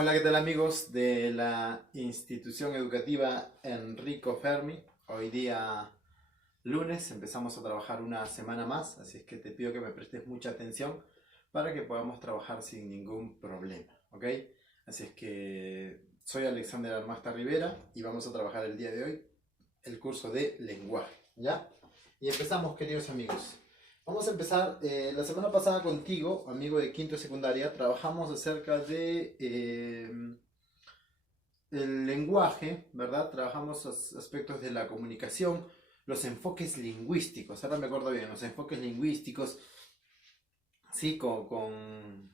Hola, ¿qué tal amigos de la institución educativa Enrico Fermi? Hoy día lunes empezamos a trabajar una semana más, así es que te pido que me prestes mucha atención para que podamos trabajar sin ningún problema, ¿ok? Así es que soy Alexander Armasta Rivera y vamos a trabajar el día de hoy el curso de lenguaje, ¿ya? Y empezamos, queridos amigos. Vamos a empezar, la semana pasada contigo, amigo de quinto de secundaria, trabajamos acerca de el lenguaje, ¿verdad? Trabajamos aspectos de la comunicación, los enfoques lingüísticos, ahora me acuerdo bien, los enfoques lingüísticos, sí, con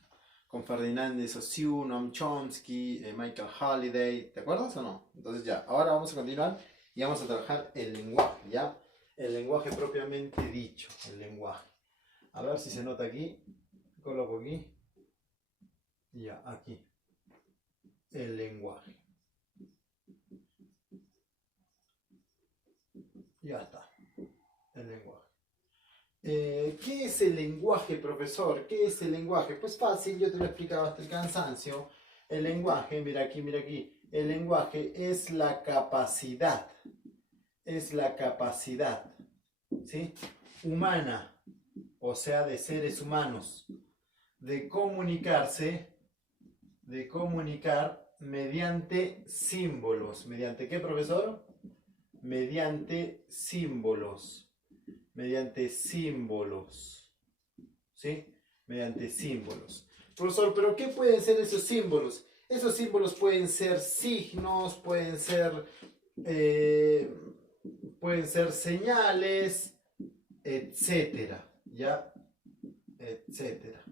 Ferdinand de Saussure, Noam Chomsky, Michael Halliday, ¿te acuerdas o no? Entonces ya, ahora vamos a continuar y vamos a trabajar el lenguaje, ¿ya? El lenguaje propiamente dicho, el lenguaje. A ver si se nota aquí, coloco aquí, ya, aquí, el lenguaje. Ya está, el lenguaje. ¿Qué es el lenguaje, profesor? ¿Qué es el lenguaje? Pues fácil, yo te lo he explicado hasta el cansancio. El lenguaje, mira aquí, el lenguaje es la capacidad, ¿sí? Humana, o sea, de seres humanos, de comunicarse, de comunicar mediante símbolos. ¿Mediante qué, profesor? Mediante símbolos. Mediante símbolos. ¿Sí? Mediante símbolos. Profesor, ¿pero qué pueden ser esos símbolos? Esos símbolos pueden ser signos, pueden ser señales, etcétera. ¿Ya? Etcétera.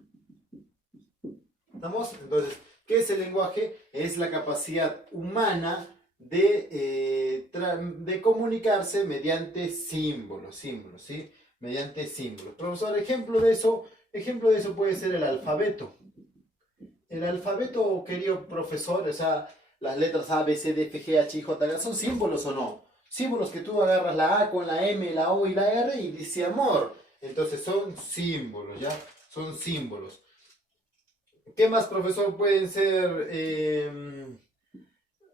¿Estamos? Entonces, ¿qué es el lenguaje? Es la capacidad humana de comunicarse mediante símbolos, ¿sí? Mediante símbolos. Profesor, ejemplo de eso puede ser el alfabeto. El alfabeto, querido profesor, o sea, las letras A, B, C, D, F, G, H, I, J, K, ¿son símbolos o no? Símbolos que tú agarras la A con la M, la O y la R y dice amor. Entonces son símbolos, ¿ya? Son símbolos. ¿Qué más, profesor, pueden ser,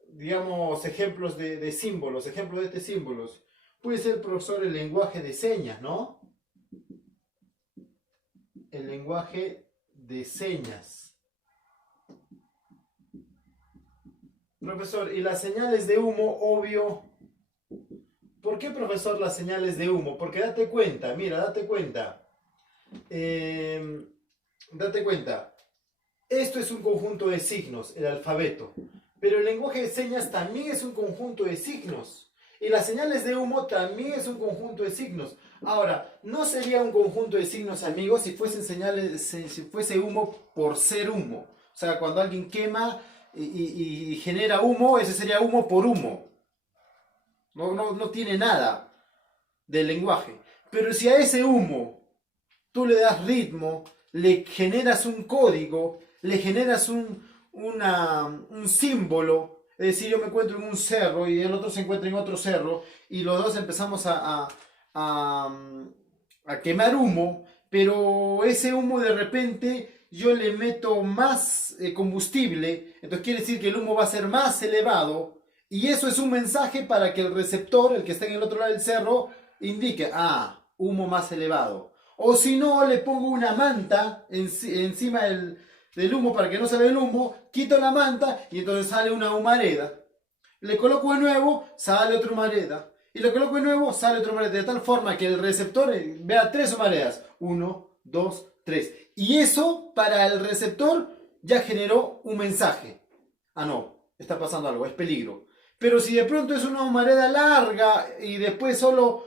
digamos, ejemplos de símbolos, ejemplos de este símbolos? Puede ser, profesor, el lenguaje de señas, ¿no? El lenguaje de señas. Profesor, y las señales de humo, obvio. ¿Por qué, profesor, las señales de humo? Porque date cuenta, mira, date cuenta. Date cuenta. Esto es un conjunto de signos, el alfabeto. Pero el lenguaje de señas también es un conjunto de signos. Y las señales de humo también es un conjunto de signos. Ahora, no sería un conjunto de signos, amigos, si fuesen señales, si fuese humo por ser humo. O sea, cuando alguien quema y genera humo, ese sería humo por humo. No tiene nada del lenguaje. Pero si a ese humo tú le das ritmo, le generas un código, le generas un símbolo, es decir, yo me encuentro en un cerro y el otro se encuentra en otro cerro y los dos empezamos a quemar humo, pero ese humo de repente yo le meto más combustible, entonces quiere decir que el humo va a ser más elevado y eso es un mensaje para que el receptor, el que está en el otro lado del cerro, indique, humo más elevado. O si no, le pongo una manta encima del humo para que no salga el humo, quito la manta y entonces sale una humareda. Le coloco de nuevo, sale otra humareda. Y le coloco de nuevo, sale otra humareda. De tal forma que el receptor vea tres humaredas. 1, 2, 3. Y eso para el receptor ya generó un mensaje. No, está pasando algo, es peligro. Pero si de pronto es una humareda larga y después solo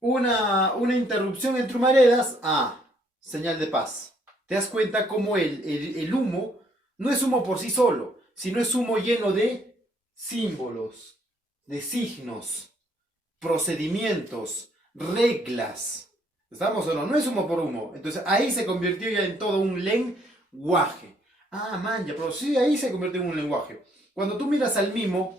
una interrupción entre humaredas, señal de paz. ¿Te das cuenta cómo el humo no es humo por sí solo, sino es humo lleno de símbolos, de signos, procedimientos, reglas? ¿Estamos o no? No es humo por humo. Entonces ahí se convirtió ya en todo un lenguaje. Pero sí, ahí se convirtió en un lenguaje. Cuando tú miras al mimo,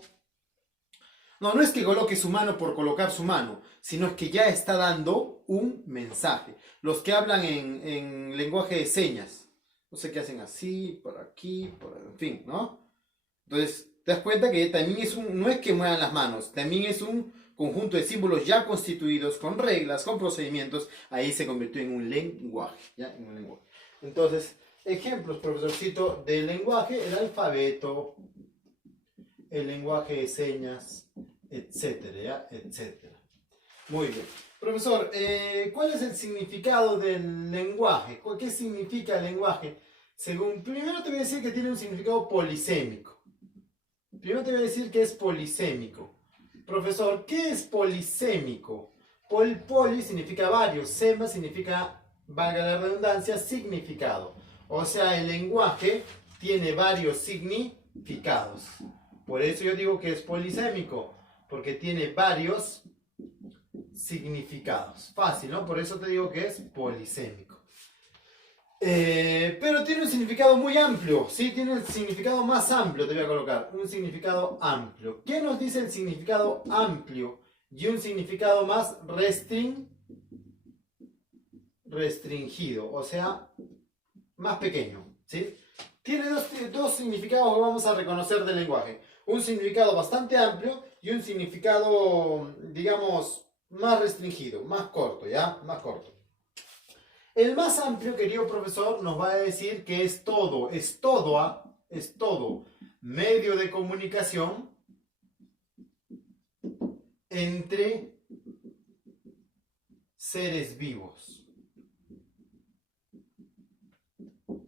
no es que coloque su mano por colocar su mano, sino es que ya está dando un mensaje. Los que hablan en lenguaje de señas, No sé qué hacen así, por aquí, en fin, ¿no? Entonces, te das cuenta que también no es que muevan las manos, también es un conjunto de símbolos ya constituidos, con reglas, con procedimientos. Ahí se convirtió en un lenguaje, ¿ya? En un lenguaje. Entonces, ejemplos, profesorcito, del lenguaje: el alfabeto, el lenguaje de señas, etcétera, ¿ya? Etcétera. Muy bien. Profesor, ¿cuál es el significado del lenguaje? ¿Qué significa el lenguaje? Primero te voy a decir que tiene un significado polisémico. Primero te voy a decir que es polisémico. Profesor, ¿qué es polisémico? Poli significa varios, sema significa, valga la redundancia, significado. O sea, el lenguaje tiene varios significados. Por eso yo digo que es polisémico, porque tiene varios significados. Fácil, ¿no? Por eso te digo que es polisémico. Pero tiene un significado muy amplio, ¿sí? Tiene un significado más amplio, te voy a colocar. Un significado amplio. ¿Qué nos dice el significado amplio? Y un significado más restringido, o sea, más pequeño, ¿sí? Tiene dos significados que vamos a reconocer del lenguaje. Un significado bastante amplio y un significado, digamos, más restringido, más corto, ¿ya? Más corto. El más amplio, querido profesor, nos va a decir que es todo medio de comunicación entre seres vivos.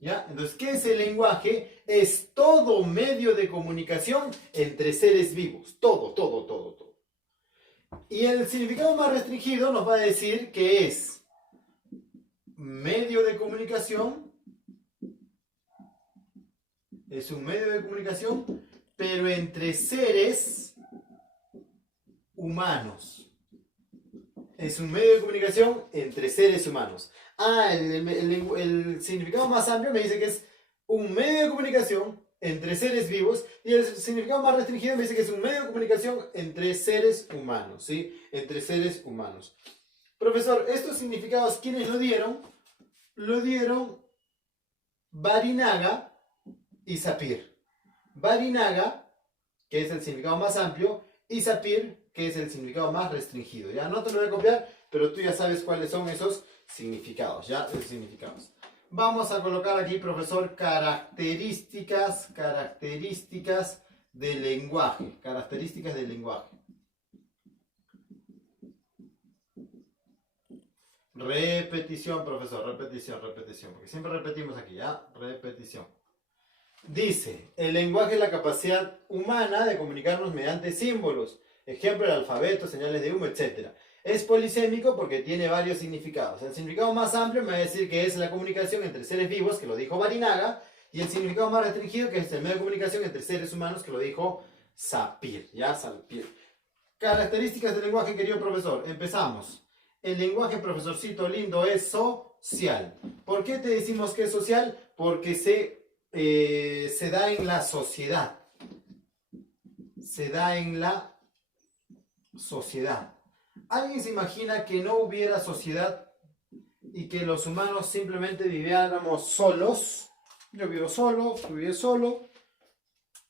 ¿Ya? Entonces, ¿qué es el lenguaje? Es todo medio de comunicación entre seres vivos. Todo. Y el significado más restringido nos va a decir que es medio de comunicación, es un medio de comunicación, pero entre seres humanos. Es un medio de comunicación entre seres humanos. El significado más amplio me dice que es un medio de comunicación entre seres vivos, y el significado más restringido me dice que es un medio de comunicación entre seres humanos, ¿sí? Entre seres humanos. Profesor, estos significados, ¿quiénes lo dieron? Lo dieron Barinaga y Sapir. Barinaga, que es el significado más amplio, y Sapir, que es el significado más restringido. Ya no te lo voy a copiar, pero tú ya sabes cuáles son esos significados, ¿ya? Esos significados. Vamos a colocar aquí, profesor, características del lenguaje. Características del lenguaje. Repetición, profesor, repetición, porque siempre repetimos aquí, ¿ya? Repetición. Dice, el lenguaje es la capacidad humana de comunicarnos mediante símbolos. Ejemplo, el alfabeto, señales de humo, etc. Es polisémico porque tiene varios significados. El significado más amplio me va a decir que es la comunicación entre seres vivos, que lo dijo Barinaga, y el significado más restringido, que es el medio de comunicación entre seres humanos, que lo dijo Sapir, ¿ya? Sapir. Características del lenguaje, querido profesor. Empezamos. El lenguaje, profesorcito lindo, es social. ¿Por qué te decimos que es social? Porque se da en la sociedad. Se da en la sociedad. ¿Alguien se imagina que no hubiera sociedad y que los humanos simplemente viviéramos solos? Yo vivo solo, tú vives solo.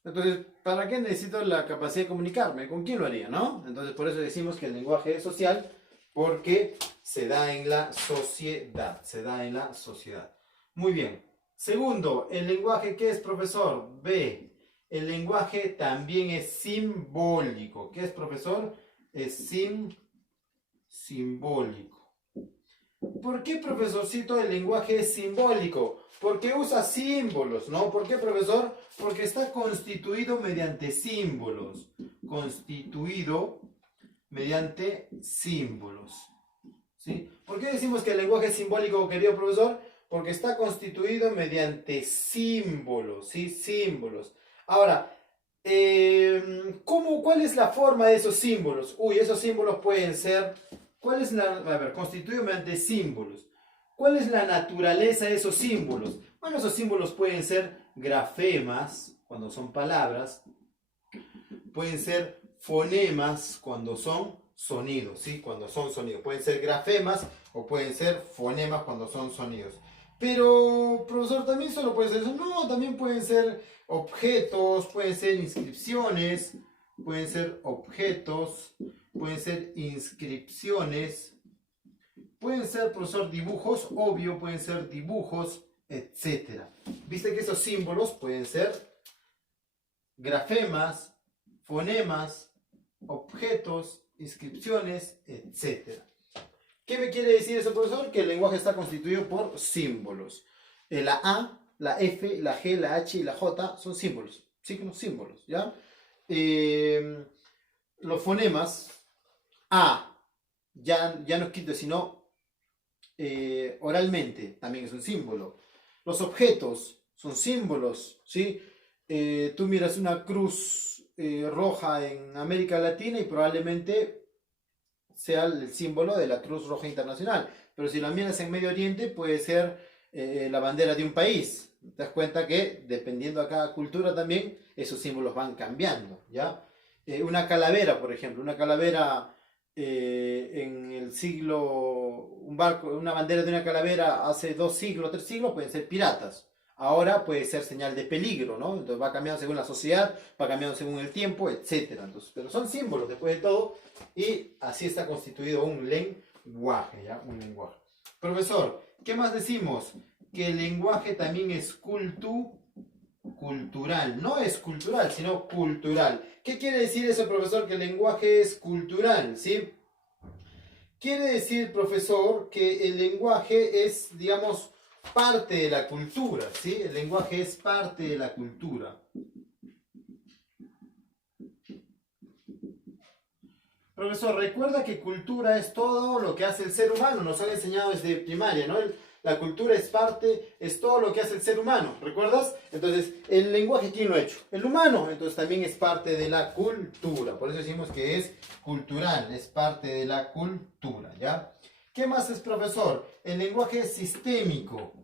Entonces, ¿para qué necesito la capacidad de comunicarme? ¿Con quién lo haría, no? Entonces, por eso decimos que el lenguaje es social, porque se da en la sociedad. Se da en la sociedad. Muy bien. Segundo, ¿el lenguaje qué es, profesor? B. El lenguaje también es simbólico. ¿Qué es, profesor? Es simbólico. ¿Por qué, profesorcito, el lenguaje es simbólico? Porque usa símbolos, ¿no? ¿Por qué, profesor? Porque está constituido mediante símbolos. Constituido mediante símbolos. ¿Sí? ¿Por qué decimos que el lenguaje es simbólico, querido profesor? Porque está constituido mediante símbolos, ¿sí? Símbolos. Ahora, ¿cuál es la forma de esos símbolos? Esos símbolos pueden ser... constituido mediante símbolos. ¿Cuál es la naturaleza de esos símbolos? Bueno, esos símbolos pueden ser grafemas, cuando son palabras. Pueden ser fonemas, cuando son sonidos, ¿sí? Cuando son sonidos. Pueden ser grafemas o pueden ser fonemas cuando son sonidos. Pero, profesor, también solo puede ser eso. No, también pueden ser objetos, pueden ser inscripciones, pueden ser objetos, pueden ser inscripciones, pueden ser, profesor, dibujos, obvio, pueden ser dibujos, etcétera. Viste que esos símbolos pueden ser grafemas, fonemas, objetos, inscripciones, etcétera. ¿Qué me quiere decir eso, profesor? Que el lenguaje está constituido por símbolos. La A, la F, la G, la H y la J son símbolos, signos símbolos, ¿ya? Los fonemas, A, ya no es quito, sino oralmente, también es un símbolo. Los objetos son símbolos, ¿sí? Tú miras una cruz roja en América Latina y probablemente sea el símbolo de la Cruz Roja Internacional. Pero si la miras en Medio Oriente, puede ser la bandera de un país. Te das cuenta que, dependiendo de cada cultura también, esos símbolos van cambiando, ¿ya? Una calavera, por ejemplo, una calavera en el siglo, un barco, una bandera de una calavera hace 2 siglos, 3 siglos, pueden ser piratas. Ahora puede ser señal de peligro, ¿no? Entonces va cambiando según la sociedad, va cambiando según el tiempo, etcétera. Entonces, pero son símbolos después de todo, y así está constituido un lenguaje, ¿ya? Un lenguaje. Profesor, ¿qué más decimos? Que el lenguaje también es cultural. No es cultural, sino cultural. ¿Qué quiere decir eso, profesor? Que el lenguaje es cultural, ¿sí? Quiere decir, profesor, que el lenguaje es, digamos, parte de la cultura, ¿sí? El lenguaje es parte de la cultura. Profesor, recuerda que cultura es todo lo que hace el ser humano, nos han enseñado desde primaria, ¿no? La cultura es parte, es todo lo que hace el ser humano, ¿recuerdas? Entonces, el lenguaje, ¿quién lo ha hecho? El humano, entonces también es parte de la cultura, por eso decimos que es cultural, es parte de la cultura, ¿ya? ¿Qué más es, profesor? El lenguaje es sistémico.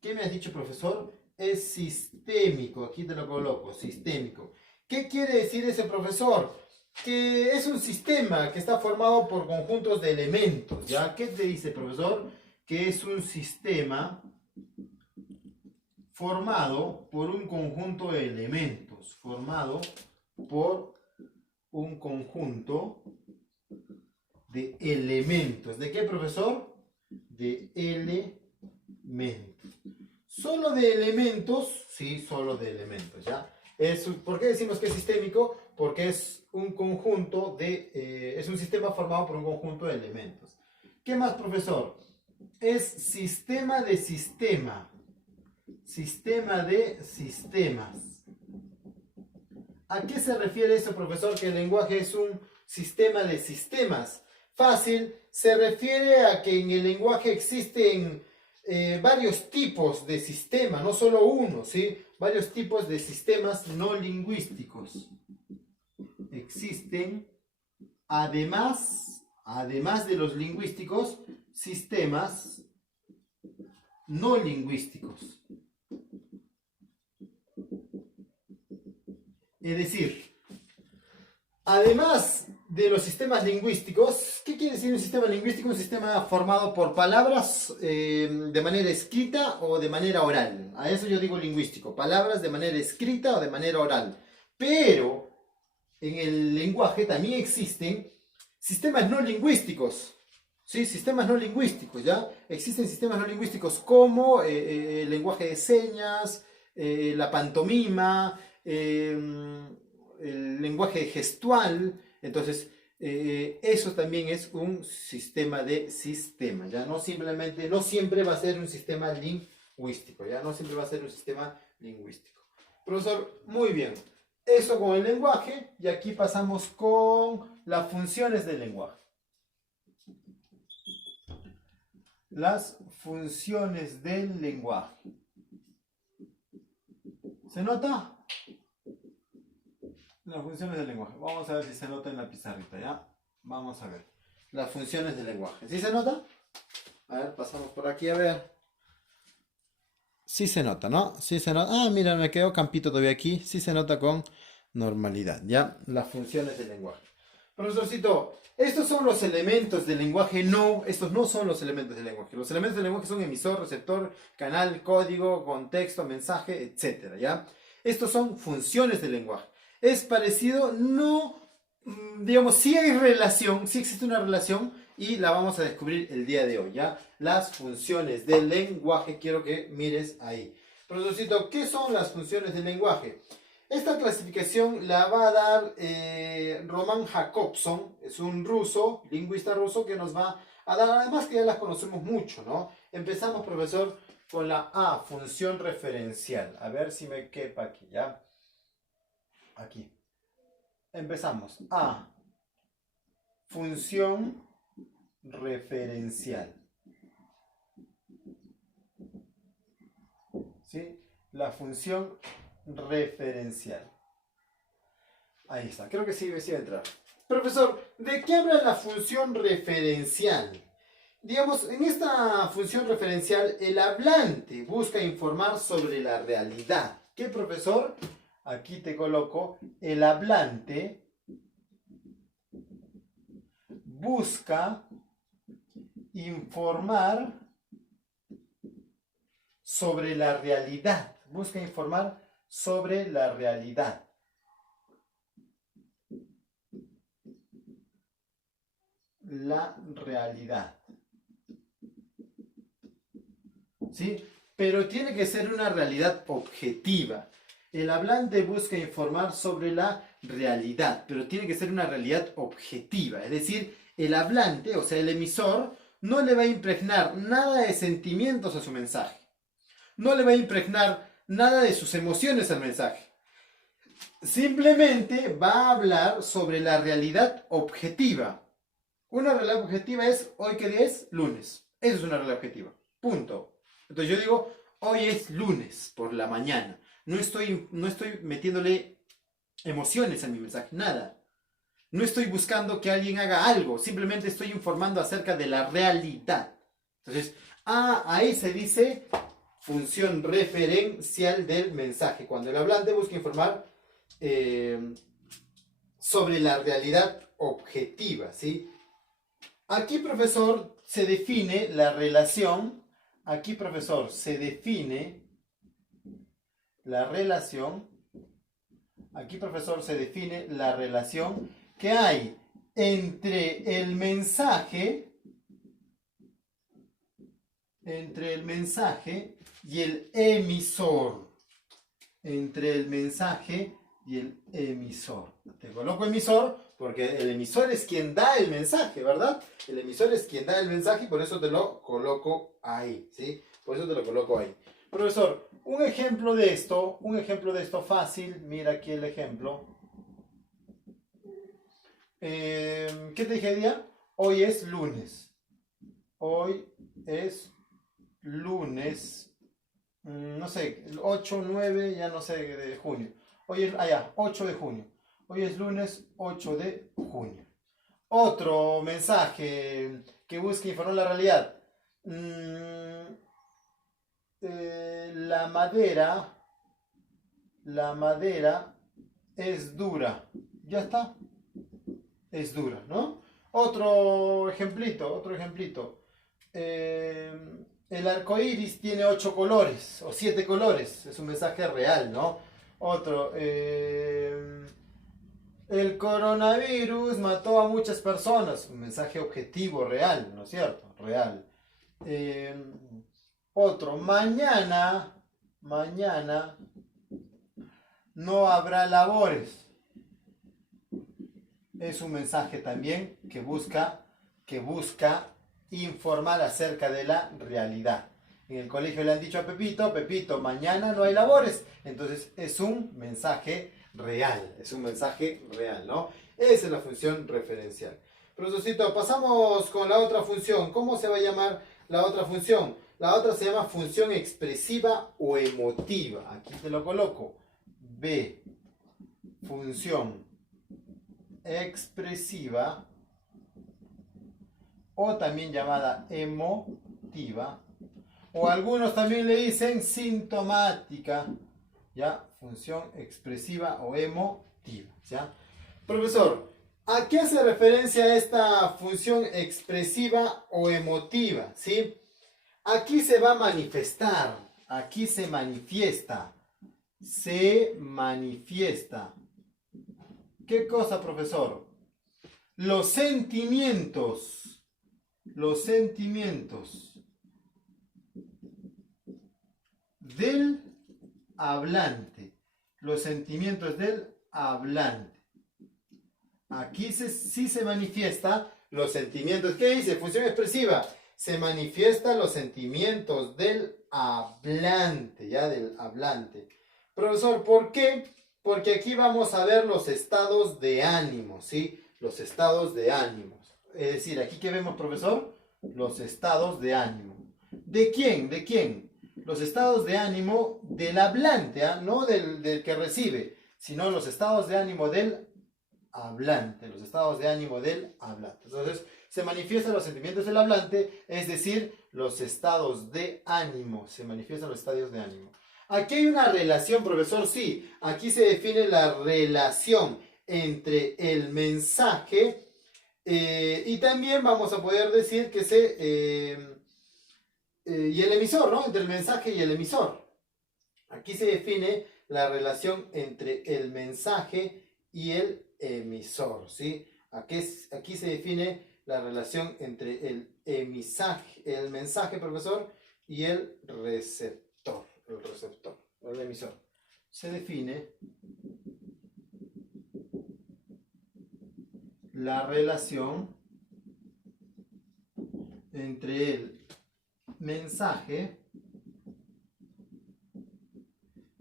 ¿Qué me has dicho, profesor? Es sistémico, aquí te lo coloco, sistémico. ¿Qué quiere decir ese, profesor? Que es un sistema que está formado por conjuntos de elementos, ¿ya? ¿Qué te dice, profesor? Que es un sistema formado por un conjunto de elementos, formado por un conjunto de elementos. ¿De qué, profesor? De elementos. Solo de elementos, sí, solo de elementos, ¿ya? ¿Por qué decimos que es sistémico? Porque es un conjunto de, es un sistema formado por un conjunto de elementos. ¿Qué más, profesor? Es sistema de sistema. Sistema de sistemas. ¿A qué se refiere eso, profesor? Que el lenguaje es un sistema de sistemas. Fácil, se refiere a que en el lenguaje existen varios tipos de sistemas, no solo uno, ¿sí? Varios tipos de sistemas no lingüísticos. Existen, además de los lingüísticos, sistemas no lingüísticos. Es decir, además de los sistemas lingüísticos, ¿qué quiere decir un sistema lingüístico? Un sistema formado por palabras de manera escrita o de manera oral. A eso yo digo lingüístico, palabras de manera escrita o de manera oral. Pero en el lenguaje también existen sistemas no lingüísticos. ¿Sí? Sistemas no lingüísticos, ¿ya? Existen sistemas no lingüísticos como el lenguaje de señas, la pantomima, el lenguaje gestual. Entonces, eso también es un sistema de sistemas, ¿ya? No siempre va a ser un sistema lingüístico, ¿ya? No siempre va a ser un sistema lingüístico. Profesor, muy bien. Eso con el lenguaje, y aquí pasamos con las funciones del lenguaje. Las funciones del lenguaje. ¿Se nota? Las funciones del lenguaje. Vamos a ver si se nota en la pizarrita, ¿ya? Vamos a ver. Las funciones del lenguaje. ¿Sí se nota? A ver, pasamos por aquí a ver. Sí se nota, ¿no? Sí se nota. Ah, mira, me quedó campito todavía aquí. Sí se nota con normalidad, ¿ya? Las funciones del lenguaje. Profesorcito, estos son los elementos del lenguaje. No, estos no son los elementos del lenguaje. Los elementos del lenguaje son emisor, receptor, canal, código, contexto, mensaje, etcétera, ¿ya? Estos son funciones del lenguaje. Es parecido, no, digamos, sí hay relación, sí existe una relación y la vamos a descubrir el día de hoy, ¿ya? Las funciones del lenguaje, quiero que mires ahí. Profesorcito, ¿qué son las funciones del lenguaje? Esta clasificación la va a dar Roman Jakobson, es un ruso, lingüista ruso, que nos va a dar, además que ya las conocemos mucho, ¿no? Empezamos, profesor, con la A, función referencial. A ver si me quepa aquí, ¿ya? Aquí. Empezamos. A, función referencial. ¿Sí? La función referencial. Ahí está, creo que sí, sí va a entrar. Profesor, ¿de qué habla la función referencial? Digamos, en esta función referencial, el hablante busca informar sobre la realidad. ¿Qué, profesor? Aquí te coloco, el hablante busca informar sobre la realidad. Busca informar sobre la realidad. La realidad. ¿Sí? Pero tiene que ser una realidad objetiva. El hablante busca informar sobre la realidad, pero tiene que ser una realidad objetiva. Es decir, el hablante, o sea, el emisor, no le va a impregnar nada de sentimientos a su mensaje. No le va a impregnar nada de sus emociones al mensaje. Simplemente va a hablar sobre la realidad objetiva. Una realidad objetiva es, ¿hoy qué día es? Lunes. Eso es una realidad objetiva. Punto. Entonces yo digo, hoy es lunes por la mañana. No estoy metiéndole emociones a mi mensaje, nada. No estoy buscando que alguien haga algo, simplemente estoy informando acerca de la realidad. Entonces, ahí se dice función referencial del mensaje. Cuando el hablante busca informar sobre la realidad objetiva, ¿sí? Aquí, profesor, se define la relación. Aquí, profesor, se define la relación. Aquí, profesor, se define la relación que hay entre el mensaje y el emisor. Entre el mensaje y el emisor. Te coloco emisor porque el emisor es quien da el mensaje, ¿verdad? El emisor es quien da el mensaje y por eso te lo coloco ahí, ¿sí? Por eso te lo coloco ahí. Profesor, un ejemplo de esto fácil, mira aquí el ejemplo. ¿Qué te dije día? Hoy es lunes. Hoy es lunes. No sé, el 8, 9, ya no sé, de junio. Hoy es, 8 de junio. Hoy es lunes 8 de junio. Otro mensaje que busque informar la realidad. La madera es dura. Ya está. Es dura, ¿no? Otro ejemplito. El arco iris tiene 8 colores o 7 colores. Es un mensaje real, ¿no? Otro. El coronavirus mató a muchas personas. Un mensaje objetivo, real, ¿no es cierto? Real. Otro. Mañana no habrá labores. Es un mensaje también que busca informar acerca de la realidad. En el colegio le han dicho a Pepito, Pepito, mañana no hay labores. Entonces es un mensaje real, ¿no? Esa es la función referencial. Profesorcito, pasamos con la otra función. ¿Cómo se va a llamar la otra función? La otra se llama función expresiva o emotiva. Aquí te lo coloco. B, función expresiva o también llamada emotiva, o algunos también le dicen sintomática, ¿ya? Función expresiva o emotiva, ¿ya? Profesor, ¿A qué hace referencia esta función expresiva o emotiva? ¿Sí? Aquí se va a manifestar, aquí se manifiesta. Se manifiesta. ¿Qué cosa, profesor? Los sentimientos del hablante. Los sentimientos del hablante. Aquí sí se manifiesta los sentimientos. ¿Qué dice? Función expresiva. Se manifiestan los sentimientos del hablante, ya del hablante. Profesor, ¿por qué? Porque aquí vamos a ver los estados de ánimo, ¿sí? Los estados de ánimo. Es decir, aquí ¿qué vemos, profesor? Los estados de ánimo. ¿De quién? ¿De quién? Los estados de ánimo del hablante, ¿eh? No del que recibe, sino los estados de ánimo del hablante, los estados de ánimo del hablante. Entonces, se manifiestan los sentimientos del hablante, es decir, los estados de ánimo, se manifiestan los estados de ánimo. Aquí hay una relación, profesor, sí, aquí se define la relación entre el mensaje y también vamos a poder decir que y el emisor, ¿no? Entre el mensaje y el emisor. Aquí se define la relación entre el mensaje y el emisor, ¿sí? Aquí se define la relación entre el mensaje, profesor, y el receptor, el emisor. Se define la relación entre el mensaje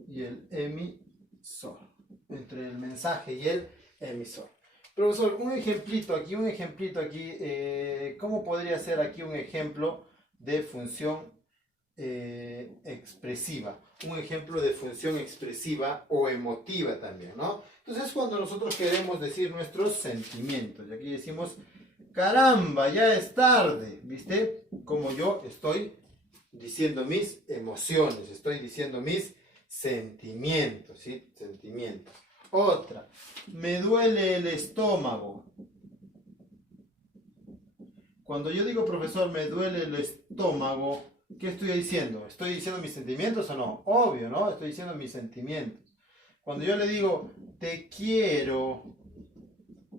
y el emisor. Entre el mensaje y el emisor. Profesor, un ejemplito aquí. ¿Cómo podría ser aquí un ejemplo de función expresiva? Un ejemplo de función expresiva o emotiva también, ¿no? Entonces, cuando nosotros queremos decir nuestros sentimientos, y aquí decimos, caramba, ya es tarde, ¿viste? Como yo estoy diciendo mis emociones, estoy diciendo mis sentimientos, ¿sí? Sentimientos. Otra, me duele el estómago. Cuando yo digo, profesor, me duele el estómago, ¿qué estoy diciendo? ¿Estoy diciendo mis sentimientos o no? Obvio, ¿no? Estoy diciendo mis sentimientos. Cuando yo le digo, te quiero,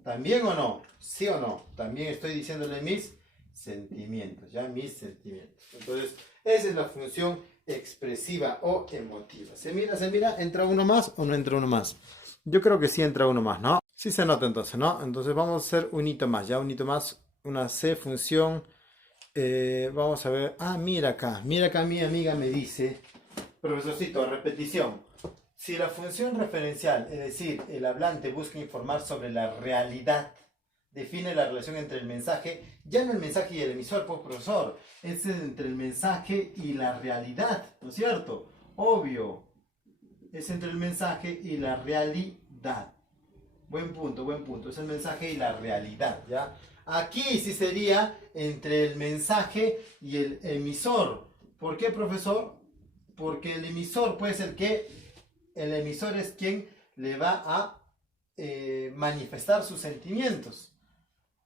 ¿también o no? ¿Sí o no? También estoy diciéndole mis sentimientos, ¿ya? Mis sentimientos. Entonces, esa es la función expresiva o emotiva. ¿Se mira? ¿Entra uno más o no entra uno más? Yo creo que sí entra uno más, ¿no? Sí se nota entonces, ¿no? Entonces vamos a hacer un hito más, ya un hito más, una C función. Vamos a ver. Ah, mira acá mi amiga me dice, profesorcito, repetición. Si la función referencial, es decir, el hablante busca informar sobre la realidad, define la relación entre el mensaje, ya no el mensaje y el emisor, pues profesor, es entre el mensaje y la realidad, ¿no es cierto? Obvio, es entre el mensaje y la realidad. Buen punto, es el mensaje y la realidad, ¿ya? Aquí sí sería entre el mensaje y el emisor. ¿Por qué, profesor? Porque el emisor puede ser el emisor es quien le va a manifestar sus sentimientos.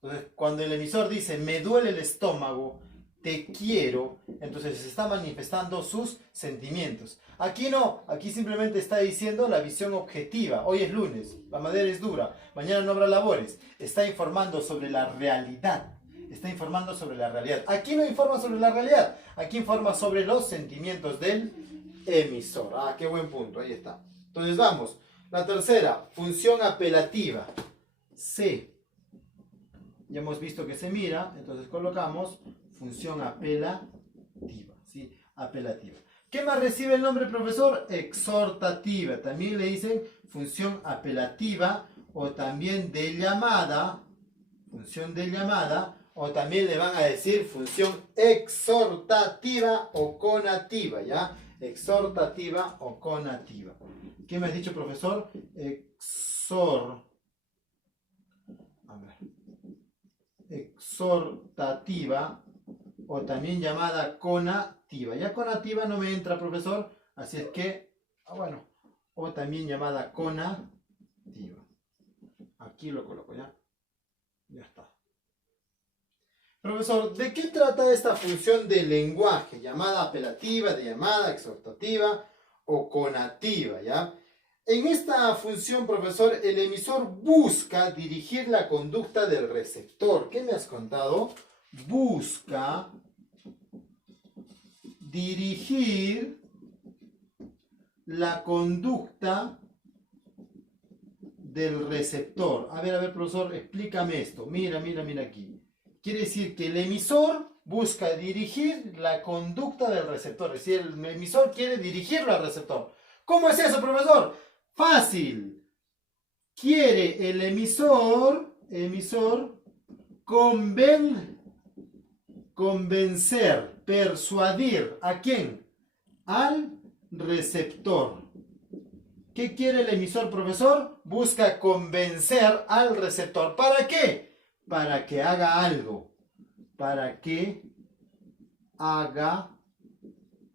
Entonces, cuando el emisor dice, me duele el estómago, te quiero, entonces se está manifestando sus sentimientos. Aquí no, aquí simplemente está diciendo la visión objetiva. Hoy es lunes, la madera es dura, mañana no habrá labores. Está informando sobre la realidad. Aquí no informa sobre la realidad, aquí informa sobre los sentimientos del emisor. Ah, qué buen punto, ahí está. Entonces vamos, la tercera, función apelativa. C. Ya hemos visto que se mira, entonces colocamos función apelativa, ¿sí? Apelativa. ¿Qué más recibe el nombre, profesor? Exhortativa. También le dicen función apelativa o también de llamada, función de llamada, o también le van a decir función exhortativa o conativa, ¿ya? Exhortativa o conativa. ¿Qué me has dicho, profesor? Exhortativa o también llamada conativa. Ya conativa no me entra, profesor, así es que, bueno, o también llamada conativa. Aquí lo coloco, ¿ya? Ya está. Profesor, ¿de qué trata esta función de lenguaje? Llamada apelativa, de llamada, exhortativa o conativa, ¿ya? En esta función, profesor, el emisor busca dirigir la conducta del receptor. ¿Qué me has contado? Busca dirigir la conducta del receptor. A ver, profesor, explícame esto. Mira aquí. Quiere decir que el emisor busca dirigir la conducta del receptor. Es decir, el emisor quiere dirigirlo al receptor. ¿Cómo es eso, profesor? Fácil. Quiere el emisor convencer, persuadir. ¿A quién? Al receptor. ¿Qué quiere el emisor, profesor? Busca convencer al receptor. ¿Para qué? Para que haga algo. Para que haga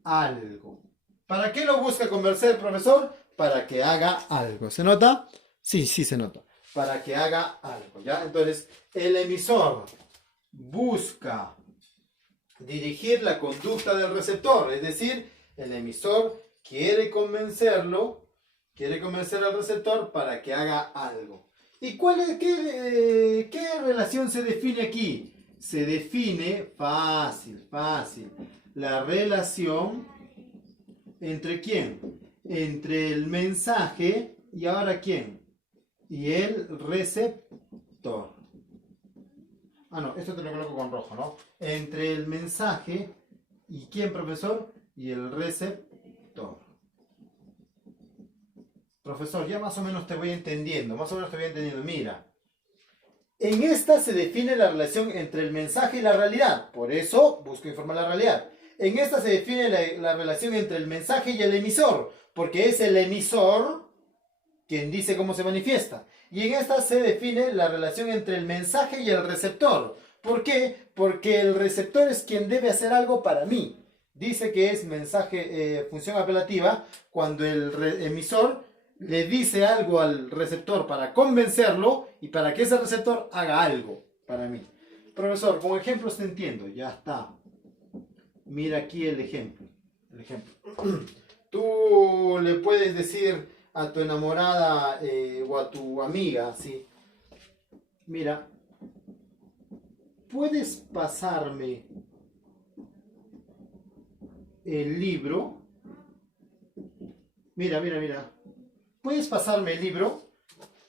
algo. ¿Para qué lo busca convencer, profesor? Para que haga algo. ¿Se nota? Sí, se nota. Para que haga algo, ¿ya? Entonces, el emisor busca dirigir la conducta del receptor. Es decir, el emisor quiere convencer al receptor para que haga algo. ¿Y qué relación se define aquí? Se define fácil. La relación entre quién? Entre el mensaje y ahora quién? Y el receptor. Ah, no, esto te lo coloco con rojo, ¿no? Entre el mensaje y quién, profesor, y el receptor. Profesor, ya más o menos te voy entendiendo, Mira, en esta se define la relación entre el mensaje y la realidad. Por eso busco informar la realidad. En esta se define la relación entre el mensaje y el emisor, porque es el emisor quien dice cómo se manifiesta. Y en esta se define la relación entre el mensaje y el receptor. ¿Por qué? Porque el receptor es quien debe hacer algo para mí. Dice que es función apelativa cuando el emisor le dice algo al receptor para convencerlo y para que ese receptor haga algo para mí. Profesor, con ejemplos te entiendo. Ya está. Mira aquí el ejemplo. Tú le puedes decir a tu enamorada o a tu amiga, ¿sí? Mira, ¿puedes pasarme el libro? Mira. ¿Puedes pasarme el libro?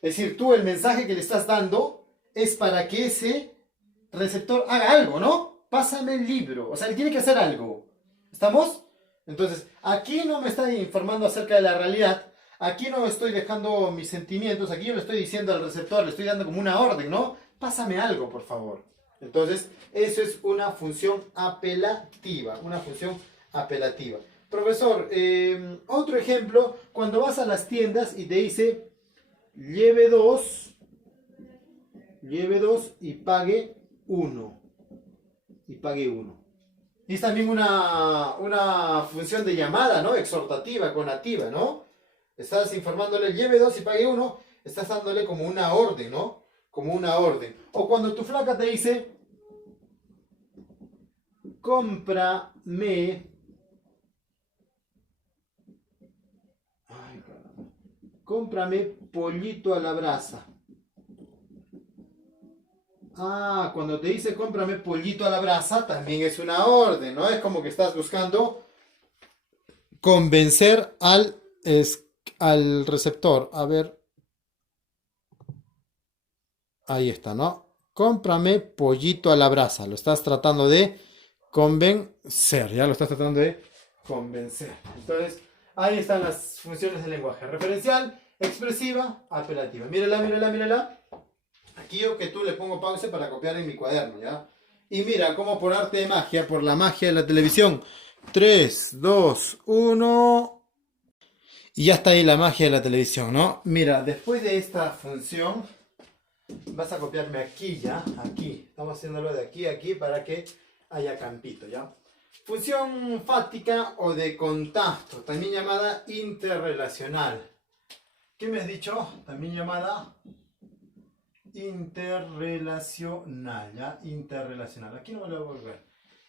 Es decir, tú el mensaje que le estás dando es para que ese receptor haga algo, ¿no? Pásame el libro. O sea, él tiene que hacer algo. ¿Estamos? Entonces, aquí no me está informando acerca de la realidad. Aquí no estoy dejando mis sentimientos. Aquí yo le estoy diciendo al receptor, le estoy dando como una orden, ¿no? Pásame algo, por favor. Entonces, eso es una función apelativa. Profesor, otro ejemplo, cuando vas a las tiendas y te dice, lleve dos y pague uno. Y es también una función de llamada, ¿no? Exhortativa, conativa, ¿no? Estás informándole, lleve 2 y pague 1, estás dándole como una orden, ¿no? Como una orden. O cuando tu flaca te dice, cómprame pollito a la brasa. Ah, cuando te dice cómprame pollito a la brasa, también es una orden, ¿no? Es como que estás buscando convencer al receptor. A ver. Ahí está, ¿no? Cómprame pollito a la brasa. Lo estás tratando de convencer. Ya lo estás tratando de convencer. Entonces, ahí están las funciones del lenguaje. Referencial, expresiva, apelativa. Mírala. Aquí yo que tú le pongo pausa para copiar en mi cuaderno, ¿ya? Y mira, como por arte de magia, por la magia de la televisión. 3, 2, 1. Y ya está ahí la magia de la televisión, ¿no? Mira, después de esta función, vas a copiarme aquí, ¿ya? Aquí. Estamos haciéndolo de aquí a aquí para que haya campito, ¿ya? Función fáctica o de contacto, también llamada interrelacional. ¿Qué me has dicho? También llamada interrelacional, ¿ya? Interrelacional. Aquí no me lo voy a volver.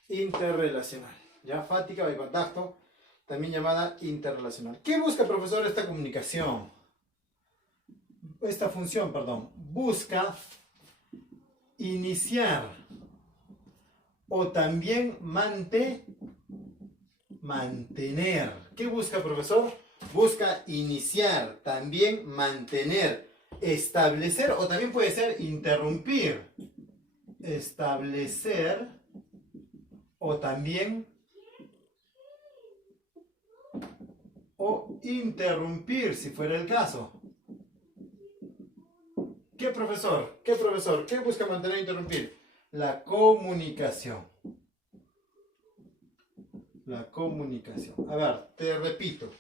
Interrelacional, ¿ya? Fática de contacto, también llamada interrelacional. ¿Qué busca, profesor, esta comunicación? Esta función, perdón. Busca iniciar o también mantener. ¿Qué busca, profesor? Busca iniciar, también mantener, establecer o también puede ser interrumpir. Establecer o también o interrumpir si fuera el caso. ¿Qué profesor? ¿Qué profesor? ¿Qué busca mantener e interrumpir? La comunicación. La comunicación. A ver, te repito.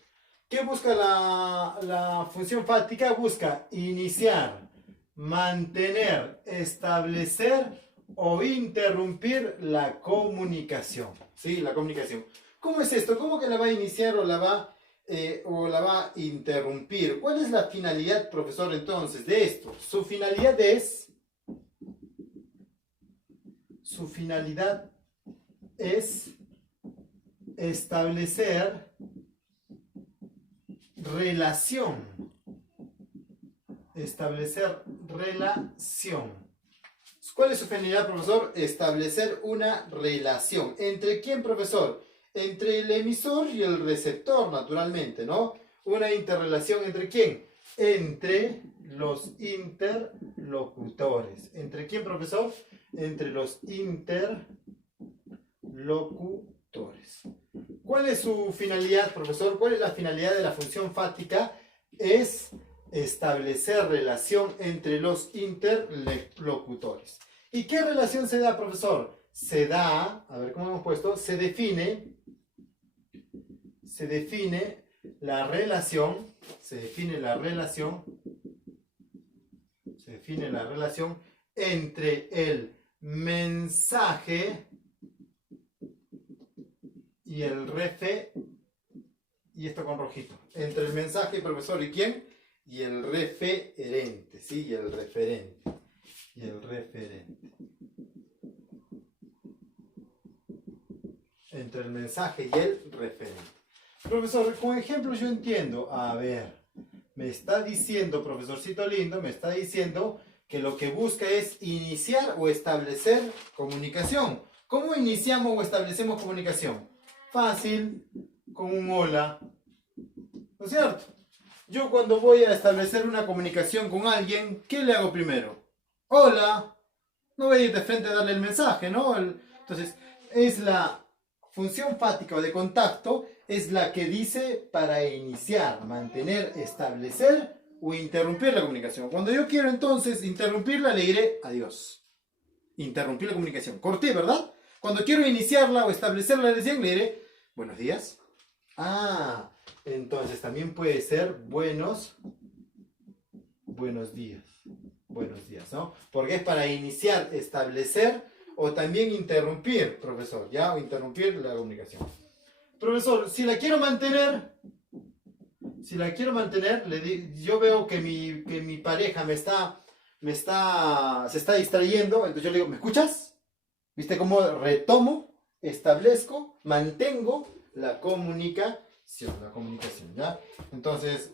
¿Qué busca la función fática? Busca iniciar, mantener, establecer o interrumpir la comunicación. ¿Sí? La comunicación. ¿Cómo es esto? ¿Cómo que la va a iniciar o la va a interrumpir? ¿Cuál es la finalidad, profesor, entonces, de esto? Su finalidad es establecer relación. Establecer relación. ¿Cuál es su finalidad, profesor? Establecer una relación. ¿Entre quién, profesor? Entre el emisor y el receptor, naturalmente, ¿no? Una interrelación ¿entre quién? Entre los interlocutores. ¿Entre quién, profesor? Entre los interlocutores. ¿Cuál es su finalidad, profesor? ¿Cuál es la finalidad de la función fática? Es establecer relación entre los interlocutores. ¿Y qué relación se da, profesor? Se da, a ver cómo hemos puesto, se define la relación entre el mensaje y el y esto con rojito, entre el mensaje, profesor, ¿y quién? Y el referente, ¿sí? Y el referente. Entre el mensaje y el referente. Profesor, con ejemplo yo entiendo. A ver, me está diciendo, profesorcito lindo, me está diciendo que lo que busca es iniciar o establecer comunicación. ¿Cómo iniciamos o establecemos comunicación? Fácil, con un hola. ¿No es cierto? Yo cuando voy a establecer una comunicación con alguien, ¿qué le hago primero? Hola. No voy a ir de frente a darle el mensaje, ¿no? Entonces, es la función fática o de contacto, es la que dice para iniciar, mantener, establecer o interrumpir la comunicación. Cuando yo quiero entonces interrumpirla, le diré adiós. Interrumpir la comunicación. Corté, ¿verdad? Cuando quiero iniciarla o establecerla recién, le diré buenos días. Ah, entonces también puede ser buenos días. Buenos días, ¿no? Porque es para iniciar, establecer o también interrumpir, profesor, ¿ya? O interrumpir la comunicación. Profesor, si la quiero mantener, yo veo que mi pareja se está distrayendo, entonces yo le digo, ¿me escuchas? ¿Viste cómo retomo, establezco, mantengo la comunicación, ¿ya? Entonces,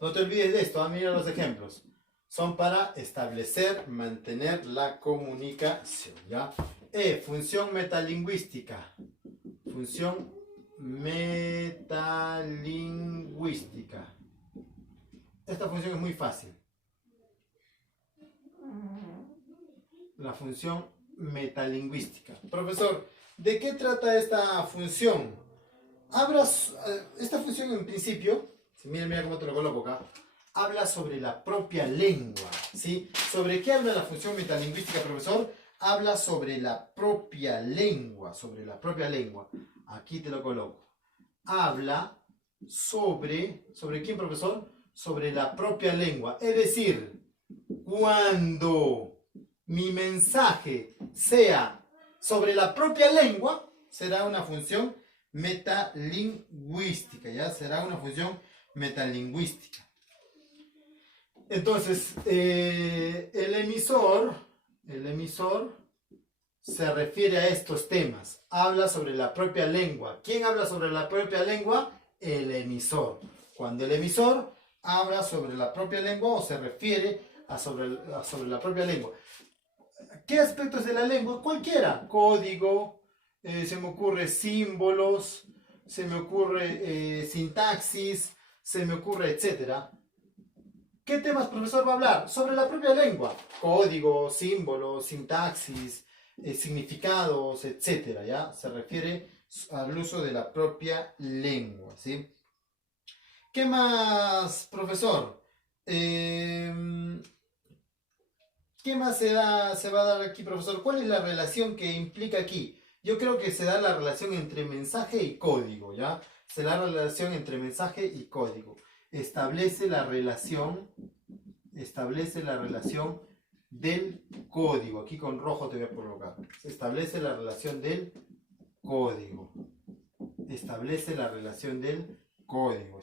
no te olvides de esto, mira los ejemplos. Son para establecer, mantener la comunicación, ¿ya? Función metalingüística. Función metalingüística. Esta función es muy fácil. La función metalingüística. Profesor, ¿de qué trata esta función? Esta función en principio, mira cómo te lo coloco acá, habla sobre la propia lengua, ¿sí? ¿Sobre qué habla la función metalingüística, profesor? Habla sobre la propia lengua, Aquí te lo coloco. Habla ¿sobre quién, profesor? Sobre la propia lengua. Es decir, cuando mi mensaje sea sobre la propia lengua, será una función metalingüística, ¿ya? Será una función metalingüística. Entonces, el emisor se refiere a estos temas. Habla sobre la propia lengua. ¿Quién habla sobre la propia lengua? El emisor. Cuando el emisor habla sobre la propia lengua o se refiere sobre la propia lengua. ¿Qué aspectos de la lengua? Cualquiera. Código, se me ocurre símbolos, se me ocurre sintaxis, se me ocurre etcétera. ¿Qué temas, profesor, va a hablar? Sobre la propia lengua. Código, símbolos, sintaxis, significados, etcétera, ¿ya? Se refiere al uso de la propia lengua, ¿sí? ¿Qué más, profesor? ¿Qué más se va a dar aquí, profesor? ¿Cuál es la relación que implica aquí? Yo creo que se da la relación entre mensaje y código, ¿ya? Se da la relación entre mensaje y código. Establece la relación del código. Aquí con rojo te voy a colocar. Se establece la relación del código. Establece la relación del código.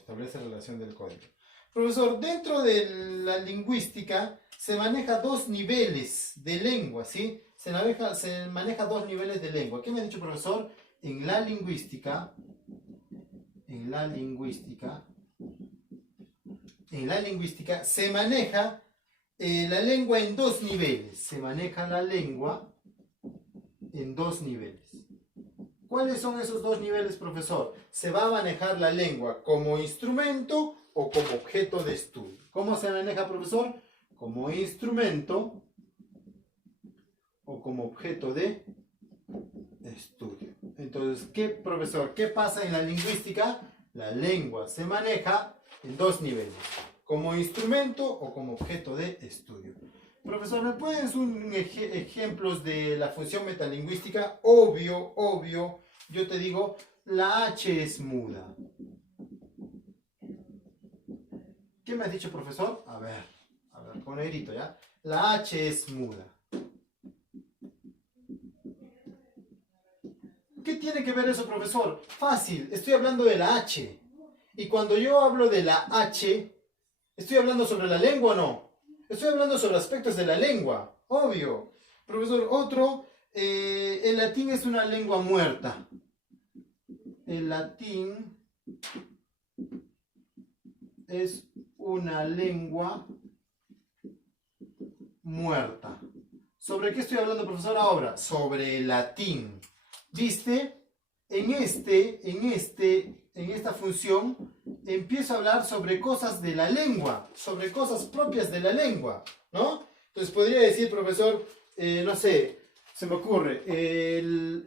Profesor, dentro de la lingüística se maneja dos niveles de lengua, ¿sí? Se maneja dos niveles de lengua. ¿Qué me ha dicho, profesor? En la lingüística se maneja la lengua en dos niveles. Se maneja la lengua en dos niveles. ¿Cuáles son esos dos niveles, profesor? Se va a manejar la lengua como instrumento o como objeto de estudio. ¿Cómo se maneja, profesor? Como instrumento o como objeto de estudio. Entonces, profesor? ¿Qué pasa en la lingüística? La lengua se maneja en dos niveles, como instrumento o como objeto de estudio. Profesor, ¿me pueden dar ejemplos de la función metalingüística? Obvio, yo te digo, la H es muda. ¿Qué me has dicho, profesor? A ver, con negrito, ¿ya? La H es muda. ¿Qué tiene que ver eso, profesor? Fácil, estoy hablando de la H. Y cuando yo hablo de la H, ¿estoy hablando sobre la lengua o no? Estoy hablando sobre aspectos de la lengua, obvio. Profesor, otro, el latín es una lengua muerta. El latín es una lengua muerta. ¿Sobre qué estoy hablando, profesor, ahora? Sobre el latín. ¿Viste? En esta función empiezo a hablar sobre cosas de la lengua, sobre cosas propias de la lengua, ¿no? Entonces podría decir, profesor, no sé, se me ocurre,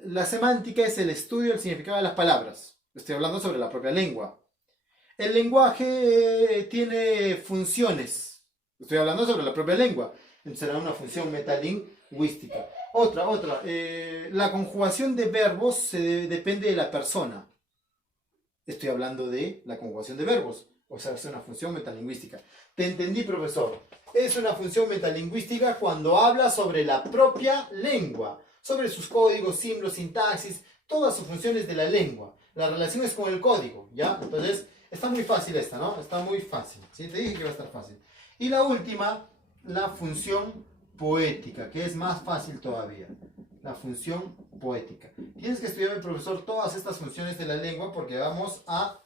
la semántica es el estudio del significado de las palabras. Estoy hablando sobre la propia lengua. El lenguaje tiene funciones. Estoy hablando sobre la propia lengua. Entonces será una función metalingüística. Otra. La conjugación de verbos depende de la persona. Estoy hablando de la conjugación de verbos. O sea, es una función metalingüística. Te entendí, profesor. Es una función metalingüística cuando habla sobre la propia lengua. Sobre sus códigos, símbolos, sintaxis, todas sus funciones de la lengua. La relación es con el código, ¿ya? Entonces, está muy fácil esta, ¿no? Está muy fácil. ¿Sí? Te dije que iba a estar fácil. Y la última, la función poética, que es más fácil todavía. La función poética. Tienes que estudiar, profesor, todas estas funciones de la lengua porque vamos a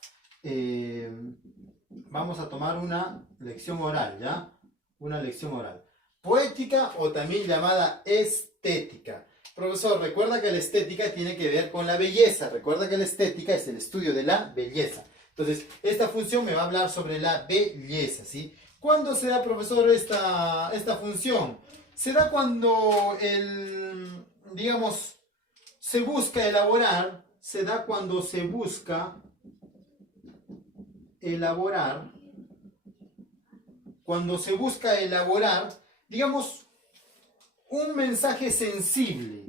tomar una lección oral, ¿ya? Una lección oral. Poética o también llamada estética. Profesor, recuerda que la estética tiene que ver con la belleza. Recuerda que la estética es el estudio de la belleza. Entonces, esta función me va a hablar sobre la belleza, ¿sí? ¿Cuándo se da, profesor, esta función? Se da cuando se busca elaborar, digamos, un mensaje sensible.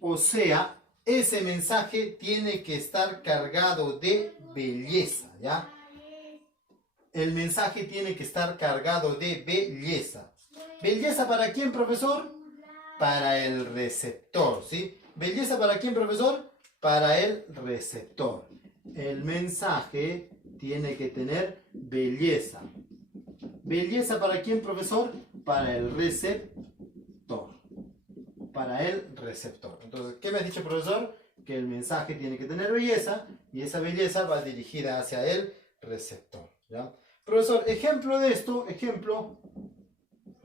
O sea, ese mensaje tiene que estar cargado de belleza, ¿ya? El mensaje tiene que estar cargado de belleza. ¿Belleza para quién, profesor? Para el receptor, ¿sí? ¿Belleza para quién, profesor? para el receptor. El mensaje tiene que tener belleza. ¿Belleza para quién, profesor? Para el receptor. Para el receptor. Entonces, ¿qué me ha dicho, profesor? Que el mensaje tiene que tener belleza y esa belleza va dirigida hacia el receptor. ¿Ya? Profesor, ejemplo de esto, ejemplo,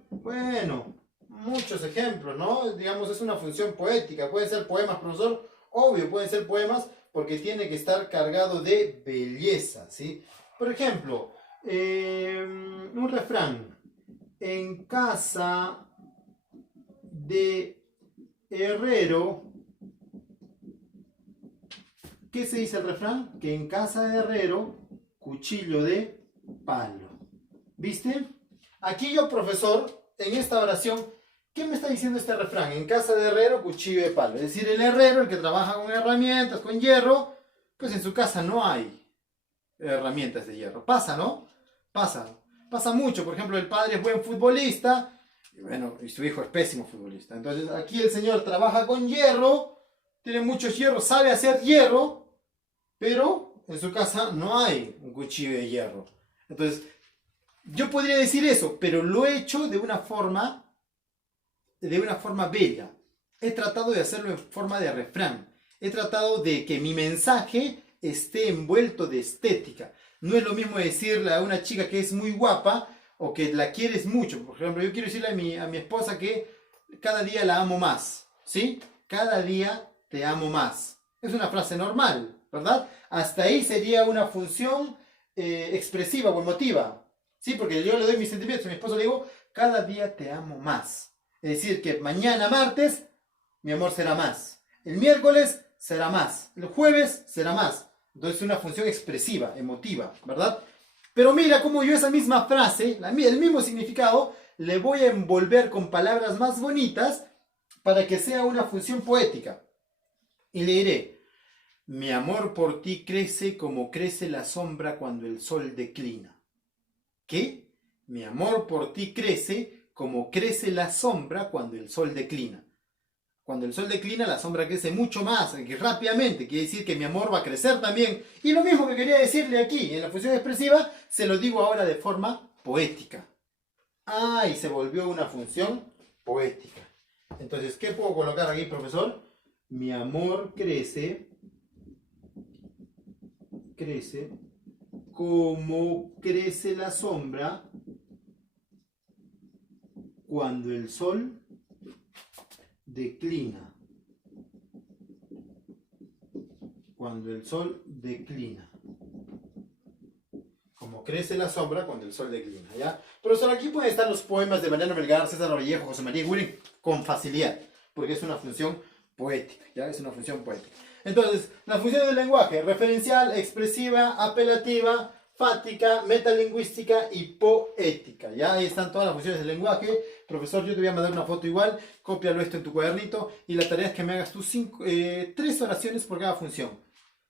bueno, muchos ejemplos, ¿no? Digamos, es una función poética. Pueden ser poemas, profesor, obvio, pueden ser poemas porque tiene que estar cargado de belleza, ¿sí? Por ejemplo, un refrán. En casa de herrero, ¿qué se dice el refrán? Que en casa de herrero, cuchillo de palo. ¿Viste? Aquí yo, profesor, en esta oración, ¿qué me está diciendo este refrán? En casa de herrero, cuchillo de palo. Es decir, el herrero, el que trabaja con herramientas, con hierro, pues en su casa no hay herramientas de hierro. Pasa, ¿no? Pasa mucho. Por ejemplo, el padre es buen futbolista, y bueno, y su hijo es pésimo futbolista. Entonces, aquí el señor trabaja con hierro, tiene muchos hierros, sabe hacer hierro, pero en su casa no hay un cuchillo de hierro. Entonces, yo podría decir eso, pero lo he hecho de una forma bella. He tratado de hacerlo en forma de refrán. He tratado de que mi mensaje esté envuelto de estética. No es lo mismo decirle a una chica que es muy guapa o que la quieres mucho. Por ejemplo, yo quiero decirle a mi esposa que cada día la amo más. ¿Sí? Cada día te amo más. Es una frase normal, ¿verdad? Hasta ahí sería una función expresiva o emotiva. ¿Sí? Porque yo le doy mis sentimientos a mi esposa, le digo, cada día te amo más. Es decir, que mañana martes mi amor será más. El miércoles será más. El jueves será más. Entonces es una función expresiva, emotiva, ¿verdad? Pero mira cómo yo esa misma frase, el mismo significado, le voy a envolver con palabras más bonitas para que sea una función poética. Y le diré, mi amor por ti crece como crece la sombra cuando el sol declina. ¿Qué? Mi amor por ti crece como crece la sombra cuando el sol declina. Cuando el sol declina, la sombra crece mucho más, que rápidamente. Quiere decir que mi amor va a crecer también. Y lo mismo que quería decirle aquí, en la función expresiva, se lo digo ahora de forma poética. Ah, y se volvió una función poética. Entonces, ¿qué puedo colocar aquí, profesor? Mi amor crece como crece la sombra cuando el sol declina. Cuando el sol declina. Como crece la sombra cuando el sol declina, ¿ya? Profesor, aquí pueden estar los poemas de Mariano Melgar, César Vallejo, José María Gurin con facilidad, porque es una función poética, ¿ya? Es una función poética. Entonces, las funciones del lenguaje: referencial, expresiva, apelativa, fática, metalingüística y poética. Ya ahí están todas las funciones del lenguaje. Profesor, yo te voy a mandar una foto igual, cópialo esto en tu cuadernito y la tarea es que me hagas tus 3 oraciones por cada función.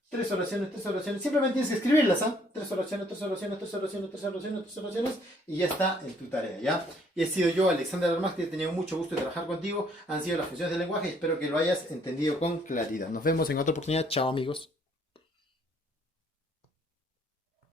3 oraciones, 3 oraciones. Simplemente tienes que escribirlas, ¿ah? 3 oraciones, 3 oraciones, 3 oraciones, 3 oraciones, 3 oraciones y ya está en tu tarea, ¿ya? Y he sido yo, Alexander Armas, que he tenido mucho gusto de trabajar contigo. Han sido las funciones del lenguaje y espero que lo hayas entendido con claridad. Nos vemos en otra oportunidad. Chao, amigos.